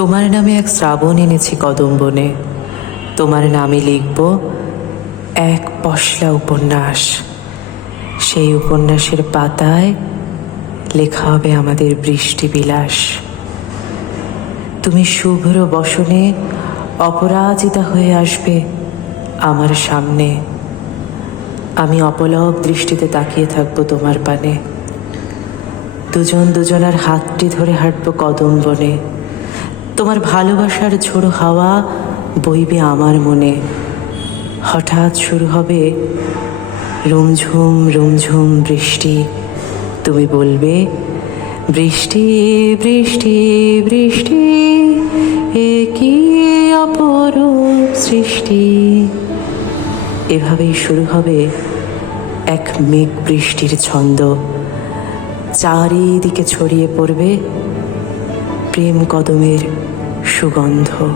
তোমার নামে এক শ্রাবণ এনেছি কদম বনে। তোমার নামে লিখব এক পশলা উপন্যাস। সেই উপন্যাসের পাতায় লেখা হবে আমাদের বৃষ্টি বিলাস। তুমি শুভ্র বসনে অপরাজিতা হয়ে আসবে আমার সামনে। আমি অপলক দৃষ্টিতে তাকিয়ে থাকবো তোমার পানে। দুজন দুজনার হাতটি ধরে হাঁটবো কদম বনে। তোমার ভালোবাসার ঝোড়ো হাওয়া বইবে আমার মনে। হঠাৎ শুরু হবে রুমঝুম রুমঝুম বৃষ্টি। তুমি বলবে, বৃষ্টি বৃষ্টি বৃষ্টি, এ কি অপরূপ সৃষ্টি। এভাবেই শুরু হবে এক মেঘ বৃষ্টির ছন্দ। চারিদিকে ছড়িয়ে পড়বে প্রেম কদমের সুগন্ধ।